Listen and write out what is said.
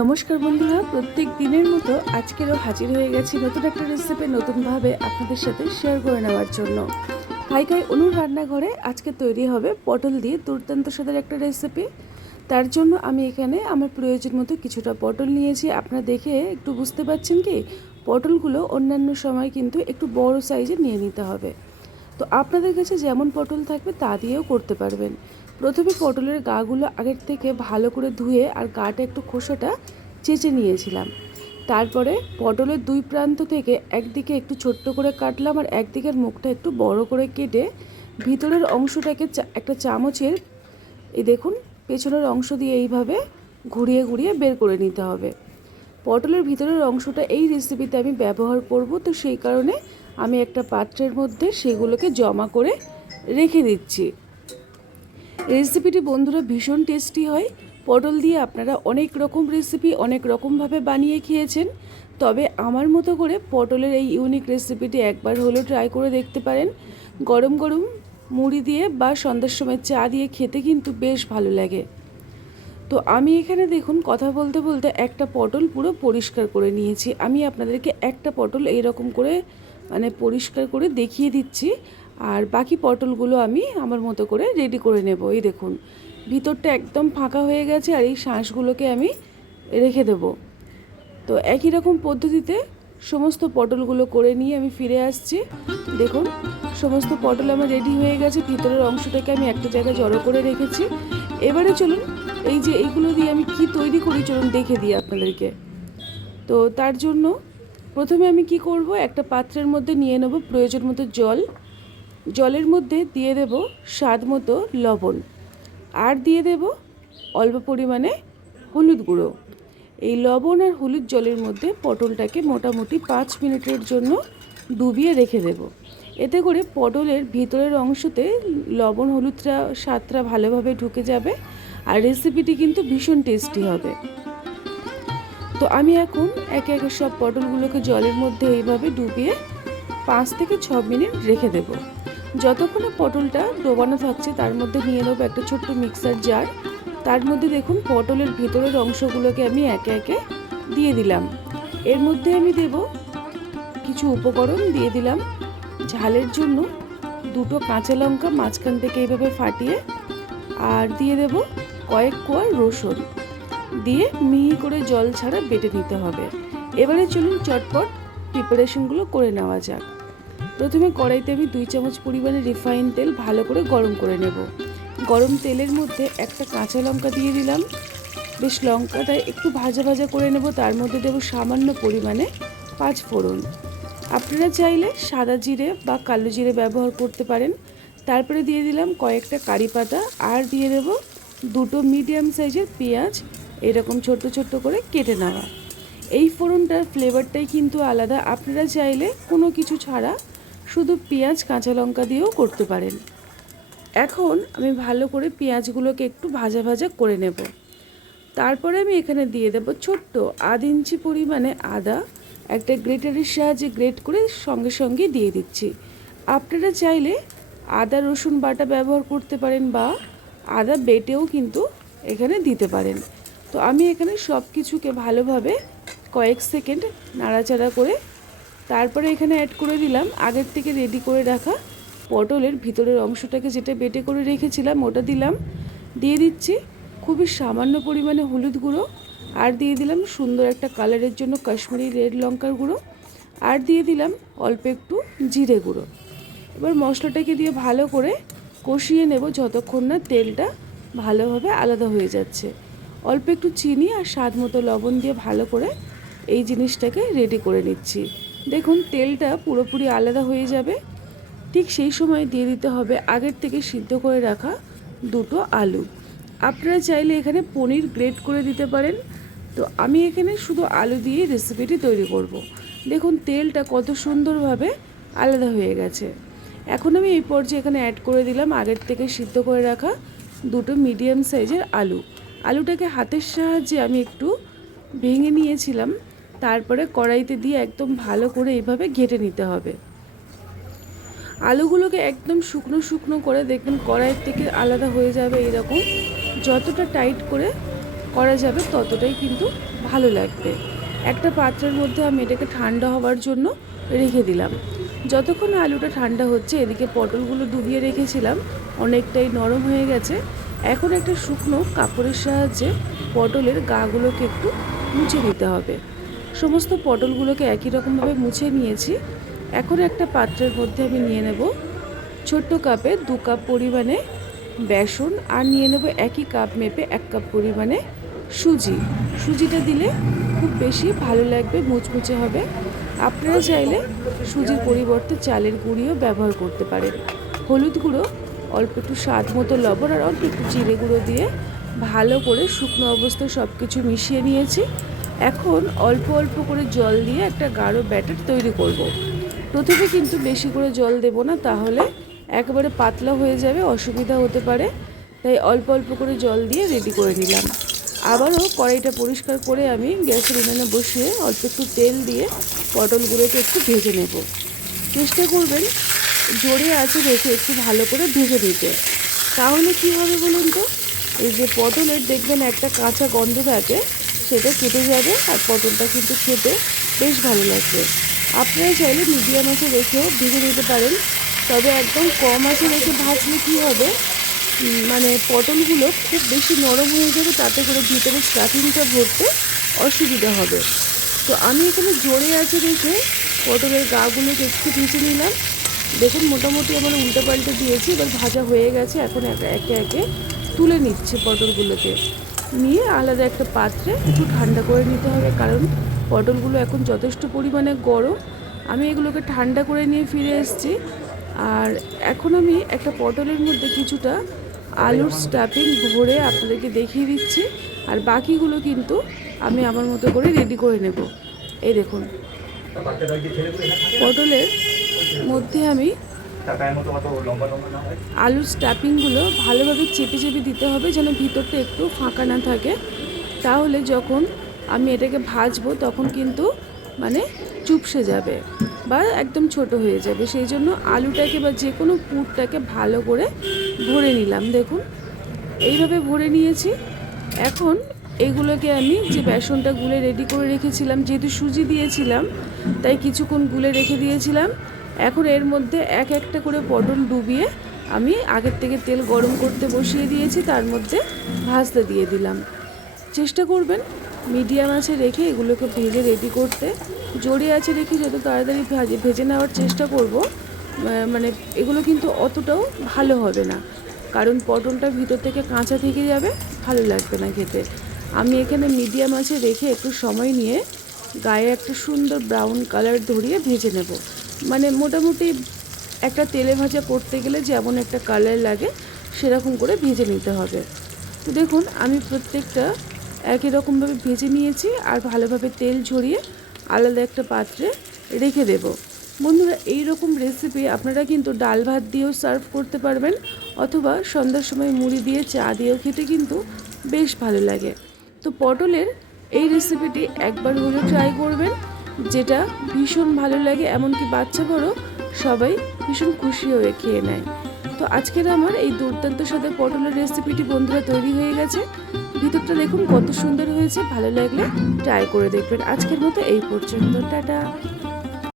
নমস্কার বন্ধুরা, প্রত্যেক দিনের মতো আজকেরও হাজির হয়ে গেছি নতুন একটা রেসিপি নতুনভাবে আপনাদের সাথে শেয়ার করে নেওয়ার জন্য। খাই অনুর রান্নাঘরে আজকে তৈরি হবে পটল দিয়ে দুর্দান্ত স্বাদের একটা রেসিপি। তার জন্য আমি এখানে আমার প্রয়োজন মতো কিছুটা পটল নিয়েছি। আপনারা দেখে একটু বুঝতে পারছেন কি, পটলগুলো অন্যান্য সময় কিন্তু একটু বড় সাইজের নিয়ে নিতে হবে। তো আপনাদের কাছে যেমন পটল থাকবে তা দিয়েও করতে পারবেন। প্রথমে পটলের গাগুলো আগের থেকে ভালো করে ধুয়ে আর গাটা একটু খোসাটা চেঁচে নিয়েছিলাম। তারপরে পটলের দুই প্রান্ত থেকে একদিকে একটু ছোট্ট করে কাটলাম আর একদিকের মুখটা একটু বড় করে কেটে ভিতরের অংশটাকে একটা চামচের দেখুন পেছনের অংশ দিয়ে এইভাবে ঘুরিয়ে ঘুরিয়ে বের করে নিতে হবে। পটলের ভিতরের অংশটা এই রেসিপিতে আমি ব্যবহার করব, তো সেই কারণে আমি একটা পাত্রের মধ্যে সেগুলোকে জমা করে রেখে দিচ্ছি। রেসিপিটি বন্ধুরা ভীষণ টেস্টি হয়। পটল দিয়ে আপনারা অনেক রকম রেসিপি অনেক রকমভাবে বানিয়ে খেয়েছেন, তবে আমার মতো করে পটলের এই ইউনিক রেসিপিটি একবার হলেও ট্রাই করে দেখতে পারেন। গরম গরম মুড়ি দিয়ে বা সন্ধ্যার সময় চা দিয়ে খেতে কিন্তু বেশ ভালো লাগে। তো আমি এখানে দেখুন কথা বলতে বলতে একটা পটল পুরো পরিষ্কার করে নিয়েছি। আমি আপনাদেরকে একটা পটল এইরকম করে পরিষ্কার করে দেখিয়ে দিচ্ছি, আর বাকি পটলগুলো আমি আমার মতো করে রেডি করে নেব। এই দেখুন ভিতরটা একদম ফাঁকা হয়ে গেছে আর এই শাঁসগুলোকে আমি রেখে দেব। তো একই রকম পদ্ধতিতে সমস্ত পটলগুলো করে নিয়ে আমি ফিরে আসছি। দেখুন সমস্ত পটল আমার রেডি হয়ে গেছে, ভিতরের অংশটাকে আমি একটা জায়গায় জড়ো করে রেখেছি। এবারে চলুন এই যে এইগুলো দিয়ে আমি কি তৈরি করি চলুন দেখে দিই আপনাদেরকে। তো তার জন্য প্রথমে আমি কি করব, একটা পাত্রের মধ্যে নিয়ে নেব প্রয়োজন মতো জল। জলের মধ্যে দিয়ে দেব স্বাদ মতো লবণ, আর দিয়ে দেব অল্প পরিমাণে হলুদ গুঁড়ো। এই লবণ আর হলুদ জলের মধ্যে পটলটাকে মোটামুটি 5 মিনিটের জন্য ডুবিয়ে রেখে দেব। এতে করে পটলের ভিতরের অংশতে লবণ হলুদটা স্বাদটা ভালোভাবে ঢুকে যাবে আর রেসিপিটি কিন্তু ভীষণ টেস্টি হবে। তো আমি এখন একে একে সব পটলগুলোকে জলের মধ্যে এইভাবে ডুবিয়ে 5 থেকে 6 মিনিট রেখে দেব। যতক্ষণে পটলটা ডোবানো থাকছে তার মধ্যে নিয়ে নেবো একটা ছোট্ট মিক্সার জার। তার মধ্যে দেখুন পটলের ভিতরের অংশগুলোকে আমি একে একে দিয়ে দিলাম। এর মধ্যে আমি দেব কিছু উপকরণ, দিয়ে দিলাম ঝালের জন্য 2টো কাঁচা লঙ্কা মাঝখান থেকে এইভাবে ফাটিয়ে, আর দিয়ে দেব কয়েক কোয়া রসুন, দিয়ে মিহি করে জল ছাড়া বেটে নিতে হবে। এবারে চলুন চটপট প্রিপারেশনগুলো করে নেওয়া যাক। প্রথমে কড়াইতে আমি 2 চামচ পরিমাণে রিফাইন তেল ভালো করে গরম করে নেব। গরম তেলের মধ্যে একটা কাঁচা লঙ্কা দিয়ে দিলাম, বেশ লঙ্কাটা একটু ভাজা ভাজা করে নেব। তার মধ্যে দেব সামান্য পরিমাণে 5 ফোড়ন। আপনারা চাইলে সাদা জিরে বা কালো জিরে ব্যবহার করতে পারেন। তারপরে দিয়ে দিলাম কয়েকটা কারি পাতা, আর দিয়ে দেব 2টো মিডিয়াম সাইজের পেঁয়াজ এরকম ছোট্ট ছোট্ট করে কেটে নেওয়া। এই ফোড়নটার ফ্লেভারটাই কিন্তু আলাদা। আপনারা চাইলে কোনো কিছু ছাড়া শুধু পেঁয়াজ কাঁচা লঙ্কা দিয়েও করতে পারেন। এখন আমি ভালো করে পেঁয়াজগুলোকে একটু ভাজা ভাজা করে নেব। তারপরে আমি এখানে দিয়ে দেব ছোট্ট 1/2 ইঞ্চি পরিমাণে আদা, একটা গ্রেটারের সাহায্যে গ্রেট করে সঙ্গে সঙ্গে দিয়ে দিচ্ছি। আপনারা চাইলে আদা রসুন বাটা ব্যবহার করতে পারেন বা আদা বেটেও কিন্তু এখানে দিতে পারেন। তো আমি এখানে সব কিছুকে ভালোভাবে কয়েক সেকেন্ড নাড়াচাড়া করে তারপরে এখানে অ্যাড করে দিলাম আগের থেকে রেডি করে রাখা পটলের ভিতরের অংশটাকে, যেটা বেটে করে রেখেছিলাম ওটা দিলাম। দিয়ে দিচ্ছি খুবই সামান্য পরিমাণে হলুদ গুঁড়ো, আর দিয়ে দিলাম সুন্দর একটা কালারের জন্য কাশ্মীরি রেড লঙ্কার গুঁড়ো, আর দিয়ে দিলাম অল্প একটু জিরে গুঁড়ো। এবার মশলাটাকে দিয়ে ভালো করে কষিয়ে নেব যতক্ষণ না তেলটা ভালোভাবে আলাদা হয়ে যাচ্ছে। অল্প একটু চিনি আর স্বাদ মতো লবণ দিয়ে ভালো করে এই জিনিসটাকে রেডি করে নিচ্ছি। দেখুন তেলটা পুরোপুরি আলাদা হয়ে যাবে, ঠিক সেই সময় দিয়ে দিতে হবে আগের থেকে সিদ্ধ করে রাখা 2টো আলু। আপনারা চাইলে এখানে পনির গ্রেট করে দিতে পারেন। তো আমি এখানে শুধু আলু দিয়ে রেসিপিটি তৈরি করব। দেখুন তেলটা কত সুন্দরভাবে আলাদা হয়ে গেছে। এখন আমি এই পর্যায়ে এখানে অ্যাড করে দিলাম আগের থেকে সিদ্ধ করে রাখা 2টো মিডিয়াম সাইজের আলু। আলুটাকে হাতের সাহায্যে আমি একটু ভেঙে নিয়েছিলাম, তারপরে কড়াইতে দিয়ে একদম ভালো করে এইভাবে ঘেটে নিতে হবে। আলুগুলোকে একদম শুকনো শুকনো করে দেখবেন কড়াইয়ের থেকে আলাদা হয়ে যাবে। এরকম যতটা টাইট করে করা যাবে ততটাই কিন্তু ভালো লাগবে। একটা পাত্রের মধ্যে আমি এটাকে ঠান্ডা হওয়ার জন্য রেখে দিলাম। যতক্ষণ আলুটা ঠান্ডা হচ্ছে এদিকে পটলগুলো ডুবিয়ে রেখেছিলাম অনেকটাই নরম হয়ে গেছে। এখন একটা শুকনো কাপড়ের সাহায্যে পটলের গাগুলোকে একটু মুছে নিতে হবে। সমস্ত পটলগুলোকে একই রকমভাবে মুছে নিয়েছি। এখন একটা পাত্রের মধ্যে আমি নিয়ে নেব ছোট্ট কাপে 2 কাপ পরিমাণে বেসন, আর নিয়ে নেব একই কাপ মেপে 1 কাপ পরিমাণে সুজিটা দিলে খুব বেশি ভালো লাগবে, মুচমুচে হবে। আপনারা চাইলে সুজির পরিবর্তে চালের গুঁড়িও ব্যবহার করতে পারেন। হলুদ গুঁড়ো, অল্প একটু স্বাদ মতো লবণ আর অল্প একটু জিরে গুঁড়ো দিয়ে ভালো করে শুকনো অবস্থায় সব কিছু মিশিয়ে নিয়েছি। এখন অল্প অল্প করে জল দিয়ে একটা গাঢ় ব্যাটার তৈরি করব। প্রথমে কিন্তু বেশি করে জল দেব না, তাহলে একেবারে পাতলা হয়ে যাবে, অসুবিধা হতে পারে। তাই অল্প অল্প করে জল দিয়ে রেডি করে নিলাম। আবারও কড়াইটা পরিষ্কার করে আমি গ্যাসের উনুনে বসিয়ে অল্প একটু তেল দিয়ে পটলগুলোকে একটু ভেজে নেব। চেষ্টা করবেন জোরে আঁচে রেখে একটু ভালো করে ভেজে নিতে। তাহলে কি হবে বলুন তো, এই যে পটলের দেখবেন একটা কাঁচা গন্ধ থাকে, সেটা কেটে যাবে আর পটলটা কিন্তু খেতে বেশ ভালো লাগবে। আপনারা চাইলে মিডিয়াম আঁচে রেখেও ভেজে নিতে পারেন, তবে একদম কম আঁচে রেখে ভাজলে কী হবে, মানে পটলগুলো খুব বেশি নরম হয়ে যাবে, তাতে করে ভিতরে স্টাফিংটা ভরতে অসুবিধা হবে। তো আমি এখানে জোরে আঁচে রেখে পটলের গাগুলোকে একটু ভেজে নিলাম। দেখুন মোটামুটি আমার উল্টোপাল্টে দিয়েছি, এবার ভাজা হয়ে গেছে। এখন একে একে তুলে নিচ্ছে পটলগুলোকে, নিয়ে আলাদা একটা পাত্রে একটু ঠান্ডা করে নিতে হবে, কারণ পটলগুলো এখন যথেষ্ট পরিমাণে গরম। আমি এগুলোকে ঠান্ডা করে নিয়ে ফিরে এসেছি। আর এখন আমি একটা পটলের মধ্যে কিছুটা আলুর স্টাফিং ভরে আপনাদেরকে দেখিয়ে দিচ্ছি, আর বাকিগুলো কিন্তু আমি আমার মতো করে রেডি করে নেব। এই দেখুন, পটলের মধ্যে আমি আলুর স্টাফিংগুলো ভালোভাবে চেপে চেপে দিতে হবে, যেন ভিতরটা একটু ফাঁকা না থাকে। তাহলে যখন আমি এটাকে ভাজবো তখন কিন্তু মানে চুপসে যাবে বা একদম ছোট হয়ে যাবে। সেই জন্য আলুটাকে বা যে কোনো পুরটাকে ভালো করে ভরে নিলাম। দেখুন এইভাবে ভরে নিয়েছি। এখন এগুলোকে আমি যে বেসনটা গুলে রেডি করে রেখেছিলাম, যেহেতু সুজি দিয়েছিলাম তাই কিছুক্ষণ গুলে রেখে দিয়েছিলাম। এখন এর মধ্যে এক একটা করে পটল ডুবিয়ে আমি আগের থেকে তেল গরম করতে বসিয়ে দিয়েছি, তার মধ্যে ভাজতে দিয়ে দিলাম। চেষ্টা করবেন মিডিয়াম আঁচে রেখে এগুলোকে ভেজে রেডি করতে। জোরে আঁচে রেখে যত তাড়াতাড়ি ভেজে নেওয়ার চেষ্টা করব, মানে এগুলো কিন্তু অতটাও ভালো হবে না, কারণ পটলটা ভিতর থেকে কাঁচা থেকে যাবে, ভালো লাগবে না খেতে। আমি এখানে মিডিয়াম আঁচে রেখে একটু সময় নিয়ে গায়ে একটা সুন্দর ব্রাউন কালার ধরিয়ে ভেজে নেব। মানে মোটামুটি একটা তেলে ভাজা করতে গেলে যেমন একটা কালার লাগে সেরকম করে ভেজে নিতে হবে। তো দেখুন আমি প্রত্যেকটা একই রকমভাবে ভেজে নিয়েছি, আর ভালোভাবে তেল ঝরিয়ে আলাদা একটা পাত্রে রেখে দেব। বন্ধুরা, এই রকম রেসিপি আপনারা কিন্তু ডাল ভাত দিয়েও সার্ভ করতে পারবেন, অথবা সন্ধ্যার সময় মুড়ি দিয়ে চা দিয়েও খেতে কিন্তু বেশ ভালো লাগে। তো পটলের এই রেসিপিটি একবার হলে ট্রাই করবেন, যেটা ভীষণ ভালো লাগে, এমনকি বাচ্চা বড় সবাই ভীষণ খুশি হয়ে খেয়ে নেয়। তো আজকের আমার এই দুর্দান্ত স্বাদে পটলের রেসিপিটি বন্ধুরা তৈরি হয়ে গেছে। ভিতরটা দেখুন কত সুন্দর হয়েছে, ভালো লাগলে ট্রাই করে দেখবেন। আজকের মতো এই পর্যন্ত, টাটা।